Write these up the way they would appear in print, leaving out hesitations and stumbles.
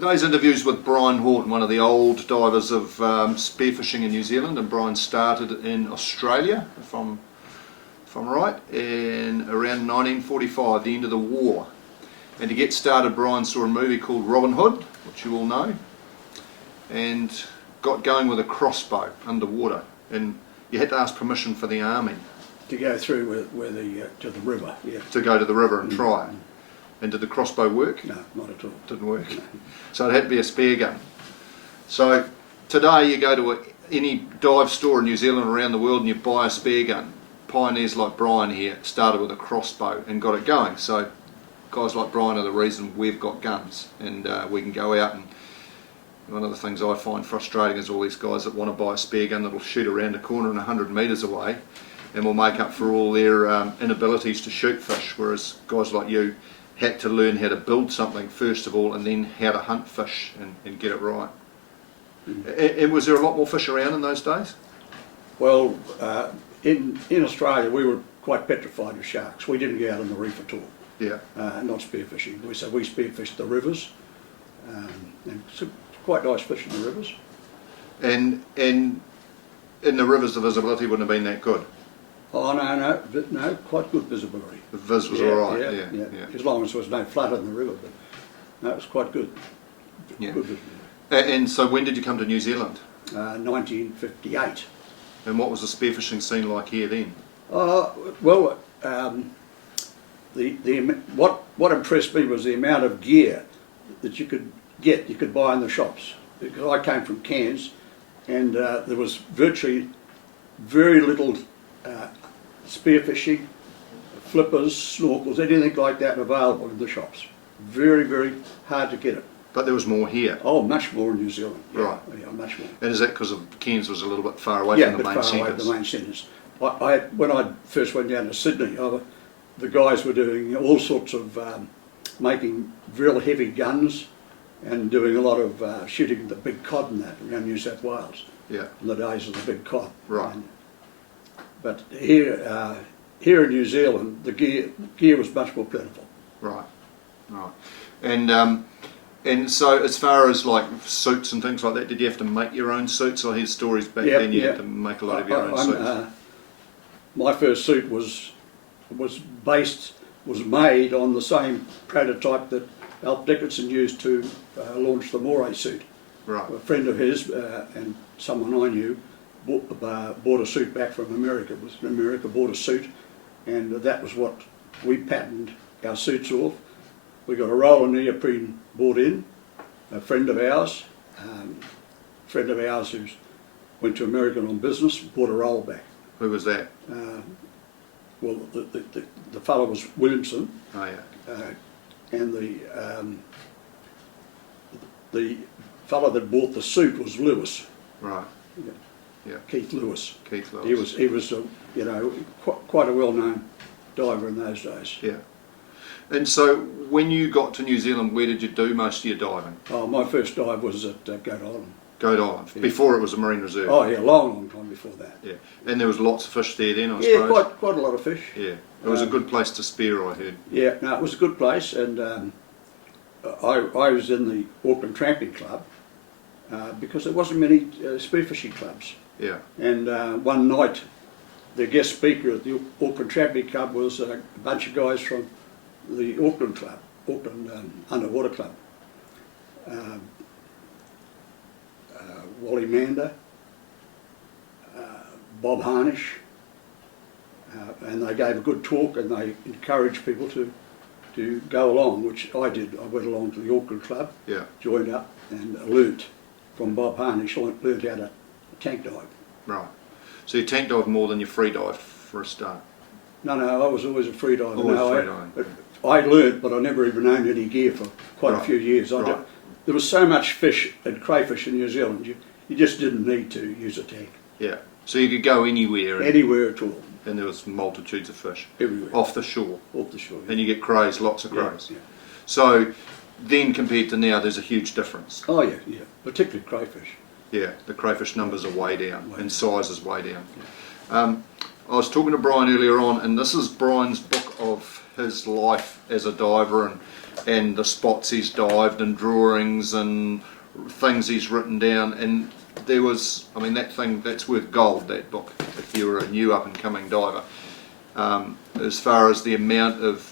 Today's interview is with Brian Horton, one of the old divers of spearfishing in New Zealand, and Brian started in Australia, if I'm right, in around 1945, the end of the war. And to get started, Brian saw a movie called Robin Hood, which you all know, and got going with a crossbow underwater, and you had to ask permission for the army to go through to the river. Yeah. To go to the river and try it. And did the crossbow work? No, not at all. Didn't work. No. So it had to be a spear gun. So today you go to any dive store in New Zealand, around the world, and you buy a spear gun. Pioneers like Brian here started with a crossbow and got it going. So guys like Brian are the reason we've got guns, and we can go out. And one of the things I find frustrating is all these guys that want to buy a spear gun that'll shoot around a corner and 100 metres away and will make up for all their inabilities to shoot fish, whereas guys like you had to learn how to build something first of all, and then how to hunt fish and get it right. And was there a lot more fish around in those days? Well, in Australia we were quite petrified of sharks. We didn't go out on the reef at all. Yeah. Not spearfishing. We spearfished the rivers, and some quite nice fish in the rivers. And in the rivers the visibility wouldn't have been that good? Oh no, quite good visibility. The viz was alright, yeah. As long as there was no flood in the river, but no, it was quite good. Yeah. Good visibility. And so when did you come to New Zealand? 1958. And what was the spearfishing scene like here then? Well, what impressed me was the amount of gear that you could buy in the shops. Because I came from Cairns, and there was virtually very little spearfishing, flippers, snorkels, anything like that available in the shops. Very, very hard to get it. But there was more here? Oh, much more in New Zealand. Yeah, right. Yeah, much more. And is that because Cairns was a little bit far away from the main centres? Yeah, a bit far away from the main centres. When I first went down to Sydney, the guys were doing all sorts of making real heavy guns and doing a lot of shooting the big cod and that around New South Wales. Yeah. In the days of the big cod. Right. But here in New Zealand, the gear was much more plentiful. Right. Right. And so as far as like suits and things like that, did you have to make your own suits? I hear stories back then you had to make a lot of your own suits. My first suit was made on the same prototype that Alf Dickinson used to launch the Moray suit. Right. A friend of his and someone I knew bought a suit back from America. It was in America, bought a suit, and that was what we patterned our suits off. We got a roll of neoprene bought in. A friend of ours who went to America on business, bought a roll back. Who was that? Well, the fellow was Williamson. Oh yeah. And the fellow that bought the suit was Lewis. Right. Yeah. Yeah. Keith Lewis. Keith Lewis. He was quite a well-known diver in those days. Yeah. And so when you got to New Zealand, where did you do most of your diving? Oh, my first dive was at Goat Island. Goat Island, yeah. Before it was a marine reserve. Oh yeah, long time before that. Yeah. And there was lots of fish there then, I suppose? Yeah, quite a lot of fish. Yeah. It was a good place to spear, I heard. Yeah, no, it was a good place, and I was in the Auckland Tramping Club because there wasn't many spearfishing clubs. Yeah. And one night, the guest speaker at the Auckland Tramping Club was a bunch of guys from the Auckland Club, Auckland Underwater Club. Wally Mander, Bob Harnish, and they gave a good talk, and they encouraged people to go along, which I did. I went along to the Auckland Club, yeah. Joined up, and learnt from Bob Harnish, learnt how to tank dive. Right. So you tank dive more than you free dive for a start? No, I was always a free diver. Always free diving. I learnt, but I never even owned any gear for quite a few years. There was so much fish and crayfish in New Zealand, you just didn't need to use a tank. Yeah, so you could go anywhere. Anywhere at all. And there was multitudes of fish. Everywhere. Off the shore. Off the shore, yeah. And you get crays, lots of crays. Yeah. So then compared to now, there's a huge difference. Oh yeah, particularly crayfish. Yeah, the crayfish numbers are way down, and size is way down. Yeah. I was talking to Brian earlier on, and this is Brian's book of his life as a diver and the spots he's dived and drawings and things he's written down, and there was, I mean, that's worth gold, that book, if you're a new up and coming diver, as far as the amount of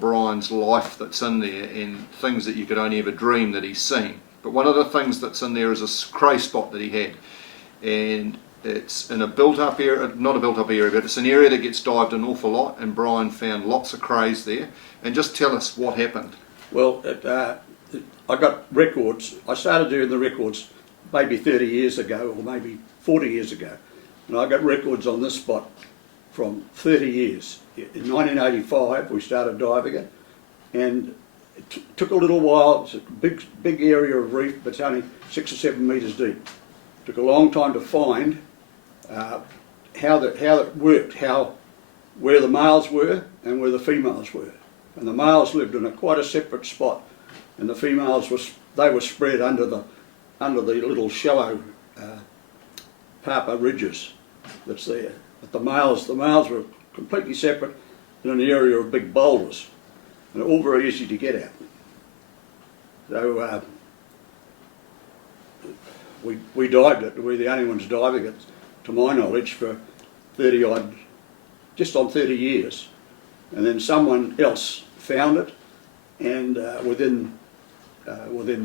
Brian's life that's in there and things that you could only ever dream that he's seen. But one of the things that's in there is a cray spot that he had, and it's in a built-up area, not a built-up area, but it's an area that gets dived an awful lot, and Brian found lots of crays there. And just tell us what happened. Well, I got records. I started doing the records maybe 30 years ago, or maybe 40 years ago, and I got records on this spot from 30 years. In 1985 we started diving it, and it took a little while. It's a big area of reef, but it's only 6 or 7 metres deep. It took a long time to find how it worked, where the males were and where the females were. And the males lived in quite a separate spot, and the females were spread under the little shallow papa ridges that's there. But the males were completely separate in an area of big boulders, and all very easy to get at. So we dived it. We're the only ones diving it, to my knowledge, for 30 years. And then someone else found it, and within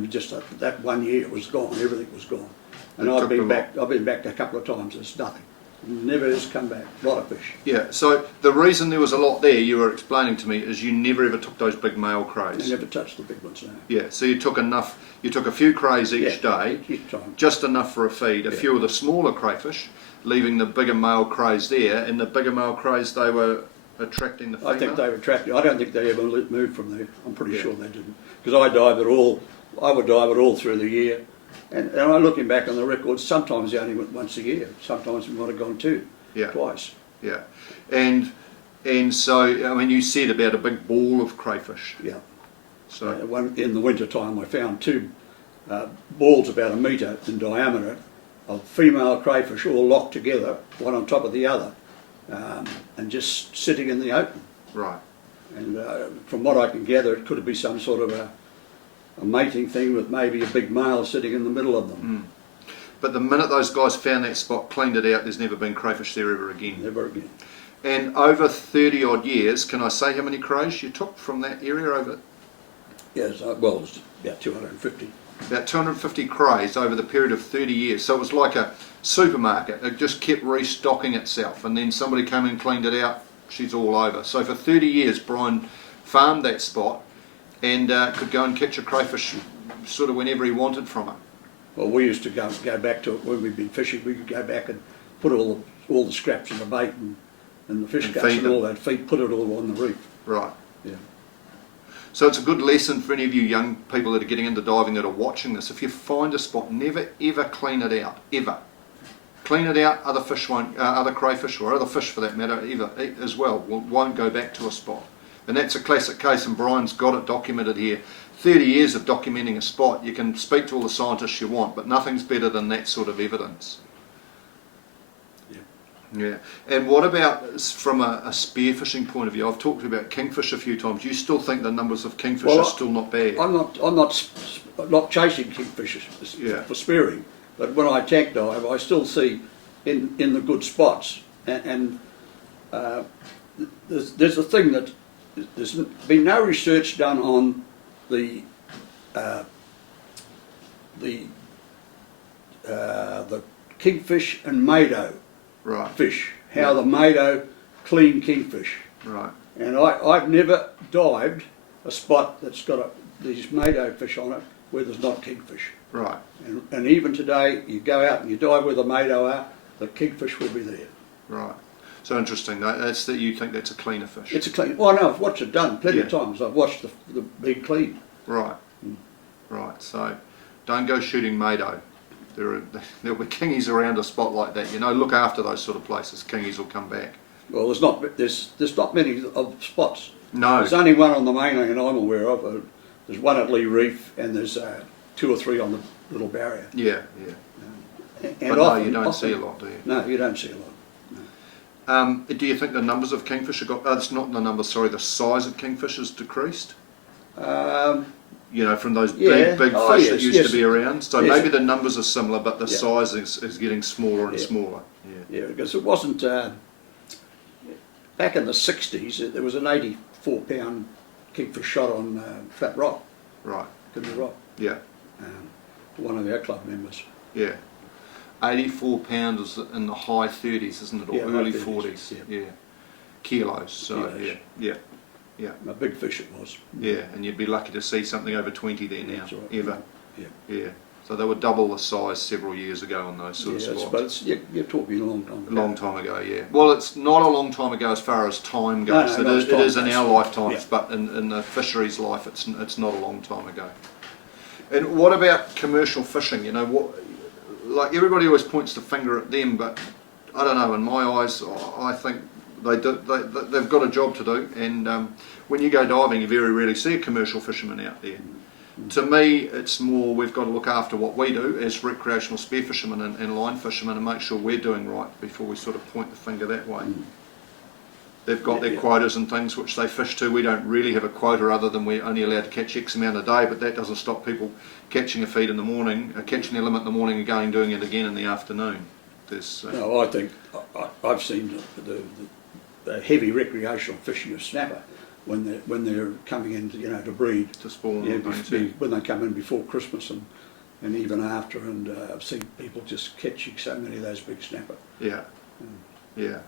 just that 1 year it was gone. Everything was gone. And I've been back a couple of times. It's nothing. Never has come back. A lot of fish. Yeah, so the reason there was a lot there, you were explaining to me, is you never ever took those big male crays. I never touched the big ones, no. Yeah, so you took a few crays each day, each time. Just enough for a feed, a few of the smaller crayfish, leaving the bigger male crays there, and the bigger male crays, they were attracting the female? I think they were attracting. I don't think they ever moved from there. I'm pretty sure they didn't. Because I would dive it all through the year. And I'm looking back on the records, sometimes they only went once a year. Sometimes we might have gone twice. Yeah. And so, I mean, you said about a big ball of crayfish. Yeah. So in the winter time I found 2 balls about 1 metre in diameter of female crayfish all locked together, one on top of the other, and just sitting in the open. Right. And from what I can gather, it could be some sort of a mating thing with maybe a big male sitting in the middle of them. But the minute those guys found that spot, cleaned it out, there's never been crayfish there ever again. Never again. And over 30 odd years, can I say how many crays you took from that area over? Yes, well, it was about 250. About 250 crays over the period of 30 years. So it was like a supermarket. It just kept restocking itself, and then somebody came and cleaned it out. She's all over. So for 30 years, Brian farmed that spot and could go and catch a crayfish sort of whenever he wanted from it. Well, we used to go back to it when we'd been fishing. We could go back and put all the scraps in the bait and the fish guts and all that, put it all on the reef. Right. Yeah. So it's a good lesson for any of you young people that are getting into diving that are watching this. If you find a spot, never ever clean it out, ever. Clean it out, other fish won't, other crayfish or other fish for that matter, either as well, won't go back to a spot. And that's a classic case, and Brian's got it documented here. 30 years of documenting a spot. You can speak to all the scientists you want, but nothing's better than that sort of evidence. Yeah. And what about from a spearfishing point of view? I've talked about kingfish a few times. You still think the numbers of kingfish are still not bad? I'm not chasing kingfish for spearing, but when I tank dive, I still see in the good spots. And there's a thing that there's been no research done on the kingfish and mado fish, how the mado clean kingfish. Right. And I've never dived a spot that's got these mado fish on it where there's not kingfish. Right. And even today, you go out and you dive where the mado are, the kingfish will be there. Right. So interesting. That's that you think that's a cleaner fish. It's a clean. Well, no, I've watched it done plenty of times. I've watched the big clean. Right. Right. So don't go shooting mado. There'll be kingies around a spot like that. You know, look after those sort of places. Kingies will come back. Well, there's not many of spots. No. There's only one on the mainland I'm aware of. There's one at Lee Reef, and there's 2 or 3 on the little barrier. Yeah. And but no, you don't see a lot, do you? No, you don't see a lot. Do you think the numbers of kingfisher got? It's not the numbers. Sorry, the size of kingfishers decreased. You know, from those big fish that used to be around. So maybe the numbers are similar, but the size is getting smaller and smaller. Yeah, because it wasn't back in the 60s. There was an 84-pound kingfish shot on Flat Rock. Right. Kingfish Rock. Yeah. One of our club members. Yeah. 84 pounders in the high 30s, isn't it, or early 40s? Yeah. Kilos. So yeah. A big fish it was. Yeah, and you'd be lucky to see something over 20 there now, right. ever. Yeah. So they were double the size several years ago on those sort of spots. But you're talking a long time ago. Long time ago, yeah. Well, it's not a long time ago as far as time goes. No, it is in our lifetimes, yeah. but in the fisheries life, it's not a long time ago. And what about commercial fishing? You know, like everybody always points the finger at them, but I don't know. In my eyes, I think they've got a job to do. And when you go diving, you very rarely see a commercial fisherman out there. To me, it's more we've got to look after what we do as recreational spearfishermen and line fishermen and make sure we're doing right before we sort of point the finger that way. They've got their quotas and things which they fish to. We don't really have a quota other than we're only allowed to catch X amount a day, but that doesn't stop people catching a feed in the morning, catching their limit in the morning and doing it again in the afternoon. No, I think I've seen the heavy recreational fishing of snapper when they're coming in to breed, to spawn, when they come in before Christmas and even after, and I've seen people just catching so many of those big snapper. Yeah,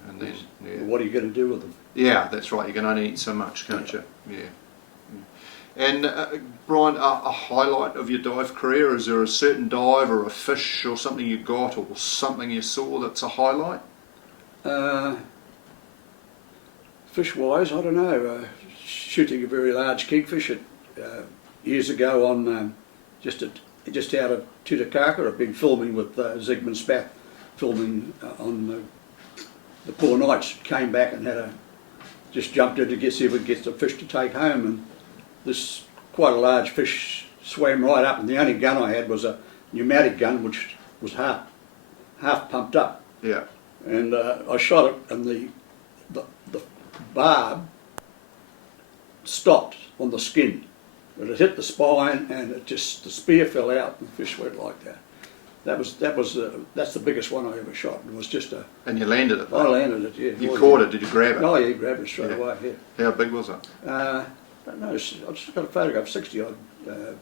and then well, what are you going to do with them? Yeah, that's right. You can only eat so much, can't you? Yeah. And Brian, a highlight of your dive career, is there a certain dive or a fish or something you got or something you saw that's a highlight? Fish-wise, I don't know. Shooting a very large kingfish years ago on just out of Tutakaka. I've been filming with Zygmunt Spath, filming on the poor nights. Came back and just jumped in to see if we could get the fish to take home, and this quite a large fish swam right up, and the only gun I had was a pneumatic gun which was half pumped up. Yeah. And I shot it, and the barb stopped on the skin, but it hit the spine, and the spear fell out, and the fish went like that. That's the biggest one I ever shot. It was just a. And you landed it. I landed it. Yeah. You caught it. Did you grab it? Oh yeah, grabbed it straight away. Yeah. How big was it? I don't know. I just got a photograph. 60 odd,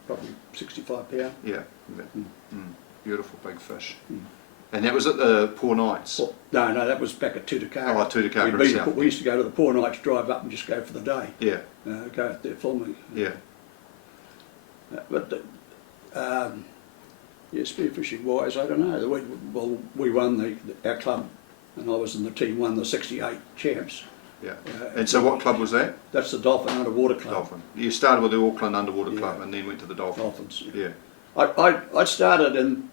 probably 65 pound. Yeah. Beautiful big fish. And that was at the Poor Nights? No, that was back at Tutakaka. Oh, Tutakaka itself. We used to go to the Poor Nights, drive up and just go for the day. Yeah. Go out there filming. Yeah. But spearfishing wise, I don't know. We won our club, and I was in the team, won the 68 champs. Yeah. And so what club was that? That's the Dolphin Underwater Club. Dolphin. You started with the Auckland Underwater Club and then went to the Dolphins. Yeah. I started in.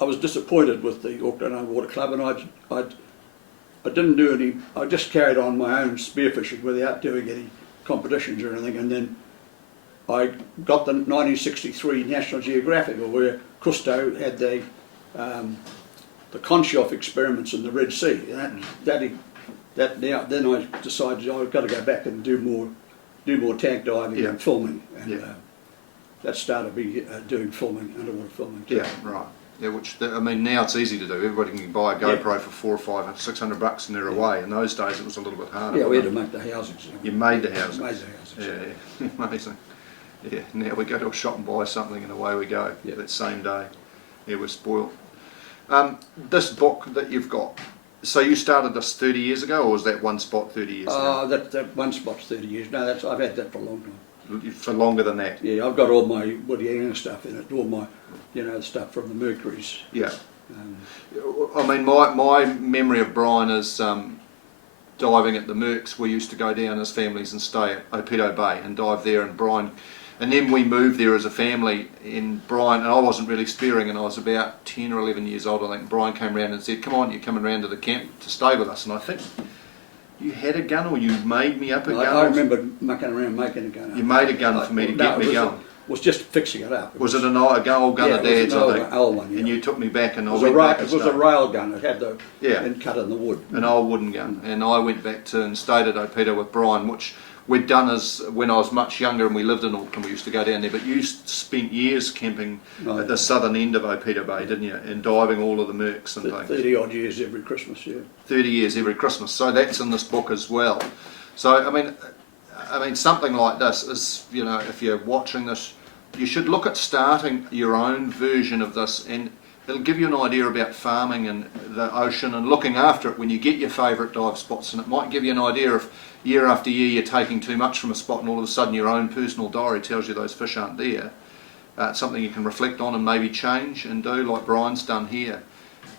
I was disappointed with the Auckland Underwater Club, and I didn't do any. I just carried on my own spearfishing without doing any competitions or anything, and then I got the 1963 National Geographic, where Cousteau had the Conshoff experiments in the Red Sea, and then I decided I've got to go back and do more tank diving and filming, and that started me doing filming, underwater filming too. Yeah, right. Yeah, now it's easy to do. Everybody can buy a GoPro for $400 or $500, $600 and they're away. In those days it was a little bit harder. Yeah, we had to make the housings. You made the housings. Made the housings. Yeah, amazing. Yeah, now we go to a shop and buy something and away we go that same day. Yeah, we're spoiled. This book that you've got, so you started this 30 years ago, or was that one spot 30 years ago? That one spot's 30 years. No, I've had that for a long time. For longer than that? Yeah, I've got all my Woody Anna stuff in it, all my, stuff from the Mercuries. Yeah. I mean, my memory of Brian is diving at the Mercs. We used to go down as families and stay at Opedo Bay and dive there, and then we moved there as a family, and I wasn't really spearing, and I was about 10 or 11 years old, I think. Brian came round and said, come on, you're coming round to the camp to stay with us, and I think you had a gun, or you made me up a gun? I remember mucking around making a gun. You made a gun for me to get me going. was just fixing it up. Was it an old gun of Dad's, I think? Old one, yeah. And you took me back, and it was a rail gun. It had the and cut in the wood. An old wooden gun. And I went back to and stayed at Opeta with Brian, which we'd done as when I was much younger, and we lived in Auckland. We used to go down there. But you spent years camping at the southern end of Opeta Bay, didn't you? And diving all of the mercs and things. 30 odd years every Christmas, yeah. 30 years every Christmas. So that's in this book as well. So I mean, something like this is, you know, if you're watching this, you should look at starting your own version of this, and it'll give you an idea about farming and the ocean and looking after it when you get your favourite dive spots, and it might give you an idea if year after year you're taking too much from a spot and all of a sudden your own personal diary tells you those fish aren't there. It's something you can reflect on and maybe change and do like Brian's done here,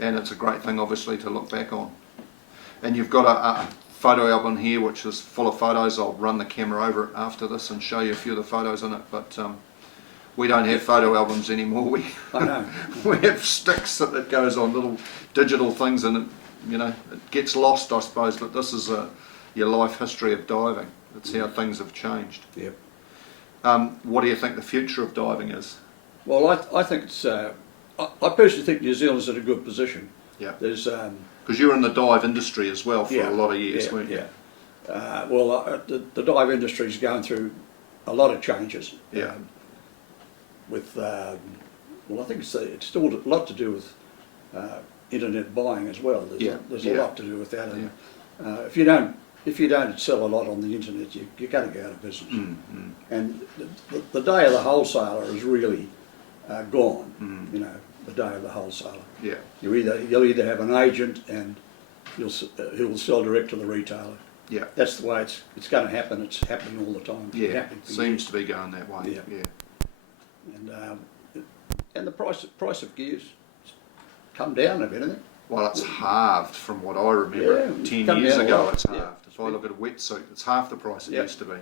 and it's a great thing obviously to look back on. And you've got a photo album here which is full of photos. I'll run the camera over it after this and show you a few of the photos in it, but we don't have photo albums anymore. I know. We have sticks that goes on little digital things, and it gets lost, I suppose. But this is your life history of diving. It's how things have changed. Yep. What do you think the future of diving is? Well, I think it's. I personally think New Zealand's in a good position. Yeah. There's. Because you're in the dive industry as well for a lot of years, weren't you? Yeah. The dive industry is going through a lot of changes. Yeah. I think it's still a lot to do with internet buying as well. There's a lot to do with that. And, if you don't sell a lot on the internet, you're going to go out of business. Mm-hmm. And the day of the wholesaler is really gone. Mm. You know, the day of the wholesaler. Yeah. You'll either have an agent and he'll sell direct to the retailer. Yeah. That's the way it's going to happen. It's happening all the time. Yeah. Seems to be going that way. Yeah. Yeah. And the price of gear's come down a bit, isn't it? Well, it's halved from what I remember. 10 years ago, it's halved. Yeah. If I look at a wetsuit, it's half the price it used to be.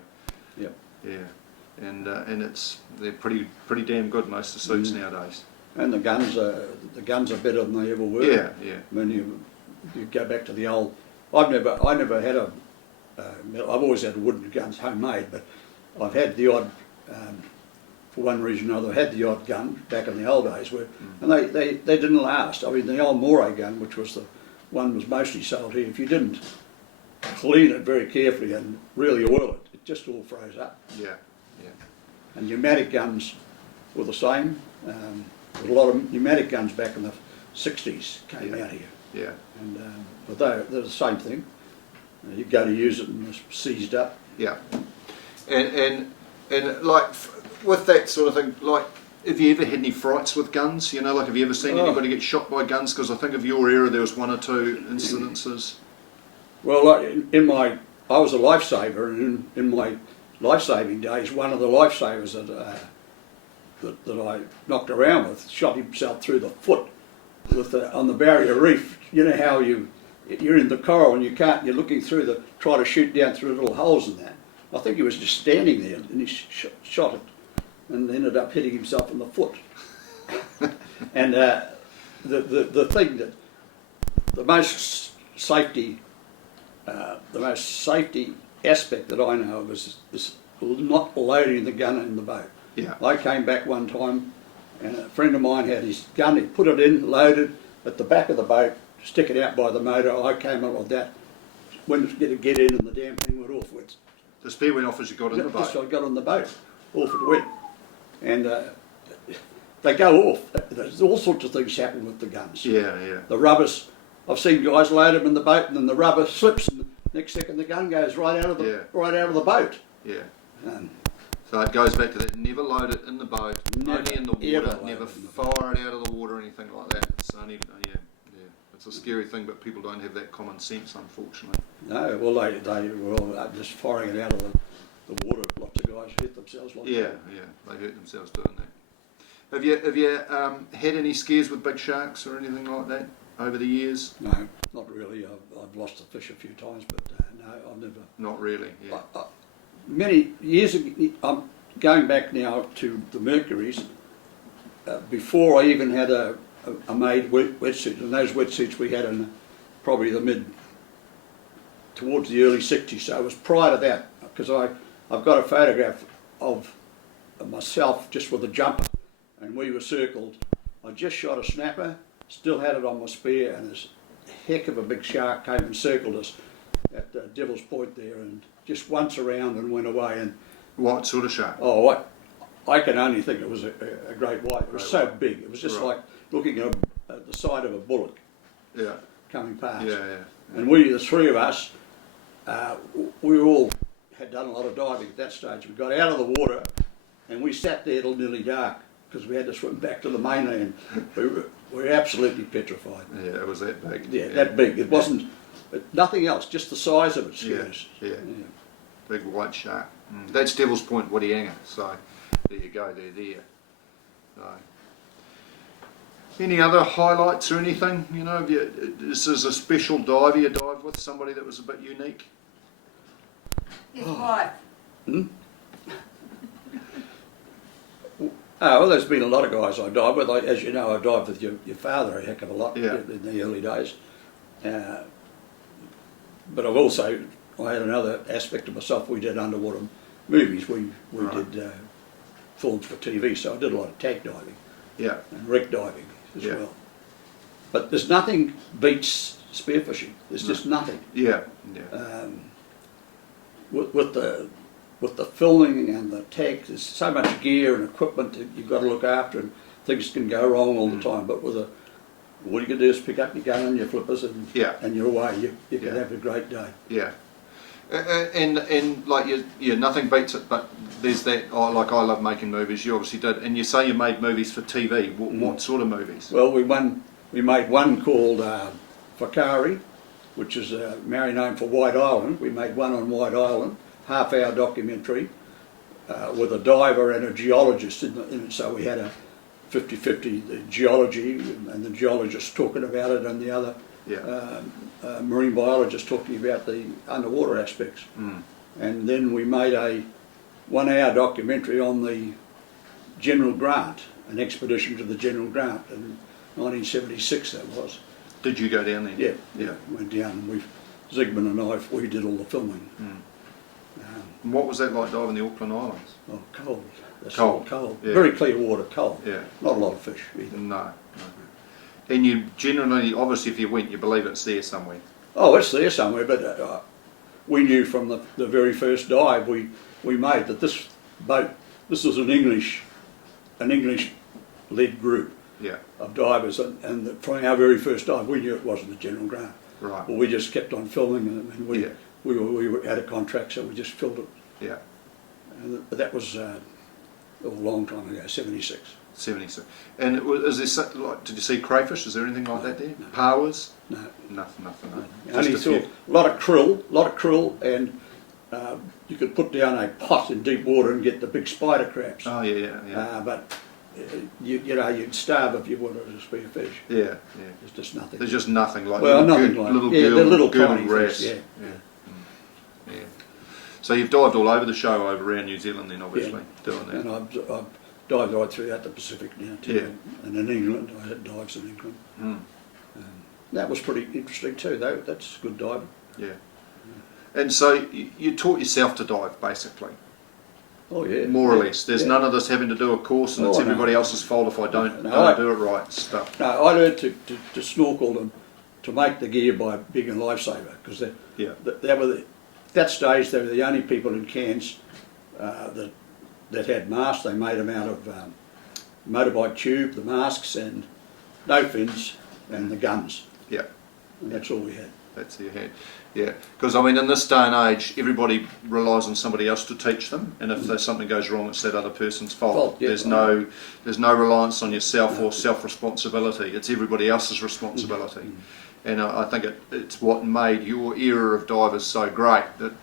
Yeah. Yeah. And they're pretty damn good, most of the suits nowadays. And the guns are better than they ever were. Yeah, yeah. I mean, you go back to the old. I never had I've always had wooden guns, homemade, but I've had the odd. For one reason or another, had the odd gun back in the old days, and they didn't last. I mean, the old Moray gun, which was the one was mostly sold here, if you didn't clean it very carefully and really oil it, it just all froze up. Yeah, yeah. And pneumatic guns were the same. A lot of pneumatic guns back in the 60s came out here. Yeah. And but they're the same thing. You go to use it and it's seized up. Yeah. And like with that sort of thing, like, have you ever had any frights with guns? You know, like, have you ever seen anybody get shot by guns? Because I think of your era, there was one or two incidences. Well, like I was a lifesaver, and in my life-saving days, one of the lifesavers that I knocked around with shot himself through the foot on the barrier reef. You know how you're in the coral and you're looking through try to shoot down through little holes in that. I think he was just standing there and he shot it and ended up hitting himself in the foot. And the thing that the most safety aspect that I know of is not loading the gun in the boat. Yeah. I came back one time and a friend of mine had his gun, he put it in, loaded at the back of the boat, stick it out by the motor. I came up with that, went to get in and the damn thing went off. The spear went off as you got in the boat? I got on the boat, off it went. And they go off. There's all sorts of things happen with the guns. Yeah, yeah. The rubbers, I've seen guys load them in the boat and then the rubber slips and the next second the gun goes right out of the boat. Yeah. So it goes back to that, never load it in the boat, only in the water, never fire it out of the water or anything like that. It's only, it's a scary thing, but people don't have that common sense, unfortunately. No, well they were just firing it out of the water. Lots of guys hit themselves like that. Yeah, they hurt themselves doing that. Have you had any scares with big sharks or anything like that over the years? No, not really. I've lost a fish a few times, but no, I've never. Not really, yeah. Many years ago, I'm going back now to the Mercuries, before I even had a made wetsuit, and those wetsuits we had in probably towards the early 60s, so it was prior to that, because I've got a photograph of myself just with a jumper, and we were circled. I just shot a snapper, still had it on my spear, and this heck of a big shark came and circled us at Devil's Point there, and just once around and went away. And What sort of shark? oh, I can only think it was a great white. It was so big. It was just like looking at the side of a bullock coming past. Yeah. And we, the three of us, we all had done a lot of diving at that stage. We got out of the water and we sat there till nearly dark because we had to swim back to the mainland. We were absolutely petrified. Yeah, it was that big. Yeah, that big. It wasn't nothing else, just the size of it scared us. Yeah. Big white shark. That's Devil's Point, Wettie. So there you go, they're there. So, any other highlights or anything? You know, this is a special diver you dive with, somebody that was a bit unique? His wife. Well, there's been a lot of guys I dive with. As you know, I dived with your father a heck of a lot Yeah. in the early days. But I had another aspect of myself. We did underwater movies. We did films for TV, so I did a lot of tag diving and wreck diving as well. But there's nothing beats spearfishing. There's just nothing. With the filming and the tag, there's so much gear and equipment that you've got to look after, and things can go wrong all the time. But all you can do is pick up your gun and your flippers and you're away. You can have a great day. Yeah. And like nothing beats it, but there's that, like I love making movies, you obviously did, and you say you made movies for TV. What sort of movies? Well, we made one called Fakari, which is a Maori name for White Island. We made one on White Island, half-hour documentary with a diver and a geologist in it. So we had a 50-50, the geology and the geologist talking about it, and the other marine biologist talking about the underwater aspects. And then we made a 1-hour documentary on the General Grant, an expedition to the General Grant in 1976 that was. Did you go down there? Yeah. Went down and Zygmunt and we did all the filming. And what was that like diving the Auckland Islands? Oh, cold. Cold. Yeah. Very clear water, cold. Yeah. Not a lot of fish either. No. And you generally, obviously if you went, you believe it's there somewhere. Oh, it's there somewhere, but we knew from the very first dive we made that this boat, this was an English-led group of divers, and from our very first dive we knew it wasn't the General Grant. Right. Well, we just kept on filming, and we were out of contract, so we just filmed it. Yeah. And that was a long time ago, 76. 76. And is there, like, did you see crayfish? Is there anything like that there? No. Powers? No. Nothing. No. Only saw a lot of krill, and you could put down a pot in deep water and get the big spider crabs. Oh yeah. But you'd starve if you wanted to spearfish. Yeah. There's just nothing. There's just nothing like little tiny wrasse. fish. Yeah. So you've dived all over the show over around New Zealand then, obviously, doing that. And I've dived right throughout the Pacific now too. And in England, I had dives in England. That was pretty interesting too, though. That's good diving. Yeah. And so you taught yourself to dive, basically. Oh yeah. More or less. There's none of this having to do a course, and it's everybody else's fault if I don't do it right stuff. No, I learned to snorkel and to make the gear by being a lifesaver, because that stage they were the only people in Cairns that had masks. They made them out of motorbike tube, the masks, and no fins, and the guns. Yeah. And that's all we had. That's your head. Yeah, because I mean, in this day and age, everybody relies on somebody else to teach them, and if there's something goes wrong, it's that other person's fault. There's no reliance on yourself or self-responsibility. It's everybody else's responsibility, and I think it's what made your era of divers so great. That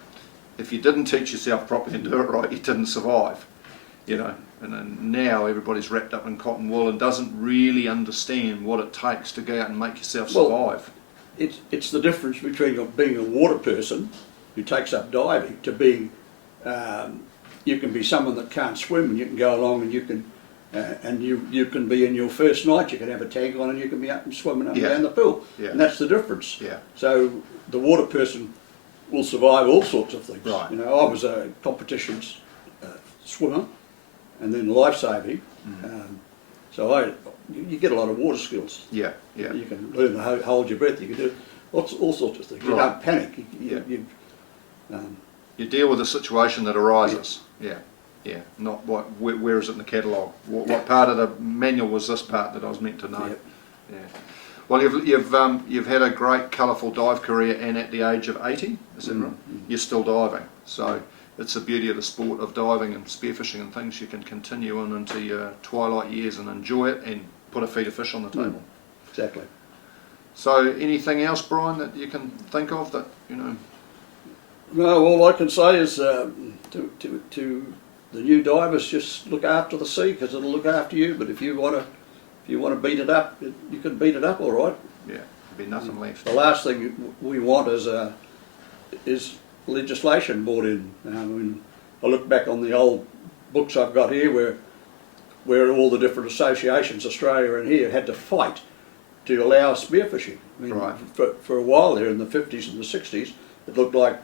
if you didn't teach yourself properly and do it right, you didn't survive. You know, and then now everybody's wrapped up in cotton wool and doesn't really understand what it takes to go out and make yourself survive. It's the difference between being a water person who takes up diving to being, you can be someone that can't swim, and you can go along and you can be in your first night, you can have a tank on and you can be up and swimming up and down the pool. And that's the difference. So the water person will survive all sorts of things. Right. You know, I was a competition swimmer, and then life-saving. So you get a lot of water skills. Yeah, yeah. You can learn to hold your breath. You can do all sorts of things. You Right. don't panic. You deal with the situation that arises. Yeah, yeah. Not where is it in the catalogue? What part of the manual was this part that I was meant to know? Yep. Yeah. Well, you've had a great colourful dive career, and at the age of 80, is that right? You're still diving. So it's the beauty of the sport of diving and spearfishing and things. You can continue on into your twilight years and enjoy it and put a feed of fish on the table. Exactly. So anything else, Brian, that you can think of that, you know? No, all I can say is to the new divers, just look after the sea because it'll look after you. But if you want to beat it up, you can beat it up all right. Yeah, there'll be nothing left. The last thing we want is legislation brought in. When I look back on the old books I've got here, where all the different associations, Australia and here, had to fight to allow spearfishing. I mean, Right. for a while there in the 50s and the 60s, it looked like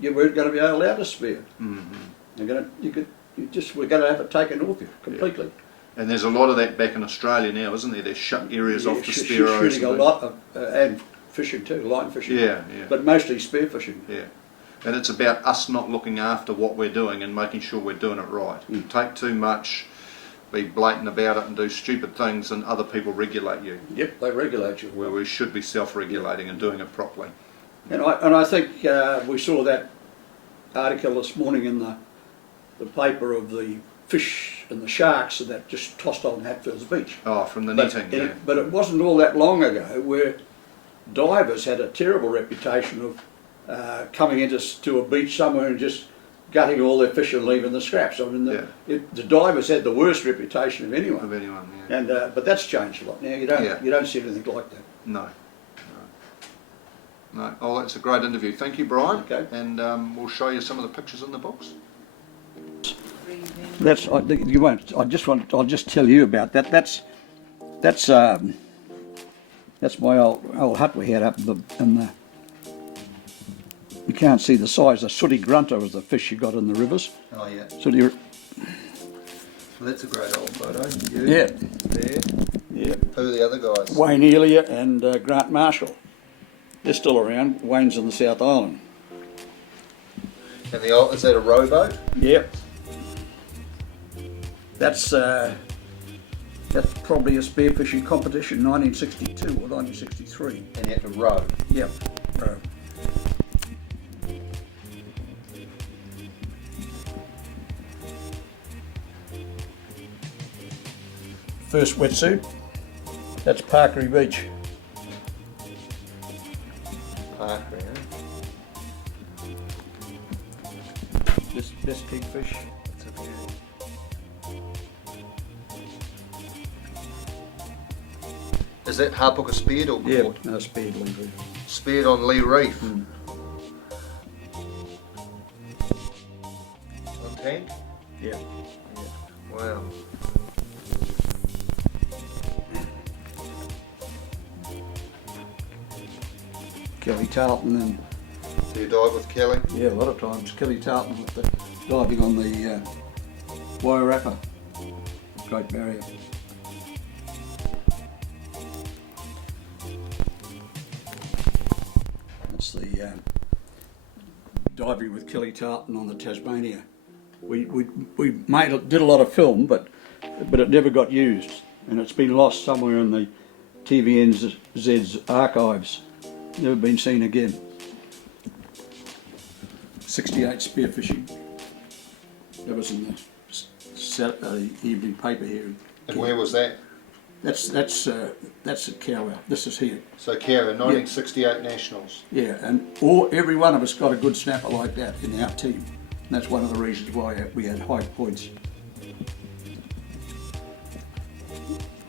you weren't going to be allowed to spear. We're going to have it taken off you completely. And there's a lot of that back in Australia now, isn't there? They shut areas off to Shooting Spearos. a lot of, and fishing too, line fishing. Yeah, yeah. But mostly spearfishing. Yeah. And it's about us not looking after what we're doing and making sure we're doing it right. Take too much, be blatant about it and do stupid things, and other people regulate you. Yep, they regulate you. Where we should be self-regulating and doing it properly. And I think we saw that article this morning in the paper of the fish and the sharks and that just tossed on Hatfields Beach. Oh, from the netting, yeah. But it wasn't all that long ago where divers had a terrible reputation of coming into a beach somewhere and just gutting all their fish and leaving the scraps. I mean, the divers had the worst reputation of anyone. Of anyone, yeah. And but that's changed a lot now. You don't see anything like that. No. No. Oh, that's a great interview. Thank you, Brian. Okay. And we'll show you some of the pictures in the books. You won't. I'll just tell you about that. That's my old hut we had up in the. You can't see the size. The sooty grunter was the fish you got in the rivers. Oh, yeah. Sooty. Well, that's a great old photo. You, Yeah. There. Yeah. Who are the other guys? Wayne Elia and Grant Marshall. They're still around. Wayne's in the South Island. And is that a rowboat? Yep. That's probably a spearfishing competition, 1962 or 1963. And you had to row. Yep. First wetsuit. That's Parkery Beach. Parker, This kingfish. That's a beauty. Is that Harpooker speared or Yeah, caught? no, speed lever. Speared on Lee Reef. On tank? Yeah. Wow. Kelly Tarleton and Do you dive with Kelly? yeah, a lot of times Kelly Tarleton with the diving on the Wairarapa Great Barrier. That's the diving with Kelly Tarleton on the Tasmania. We did a lot of film, but it never got used, and it's been lost somewhere in the TVNZ's archives. Never been seen again. 68 spearfishing. That was in the evening paper here. And where was that? That's at Cowell. This is here. So Kara, 1968 Nationals. Yeah, and every one of us got a good snapper like that in our team. And that's one of the reasons why we had high points.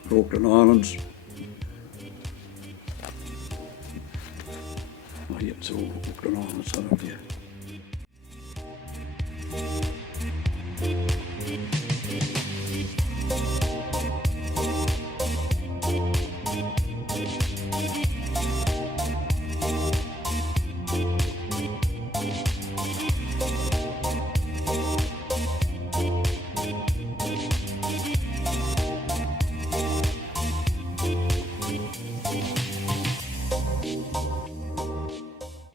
Auckland Islands. Oh, yeah, it's all Auckland Islands, I don't know.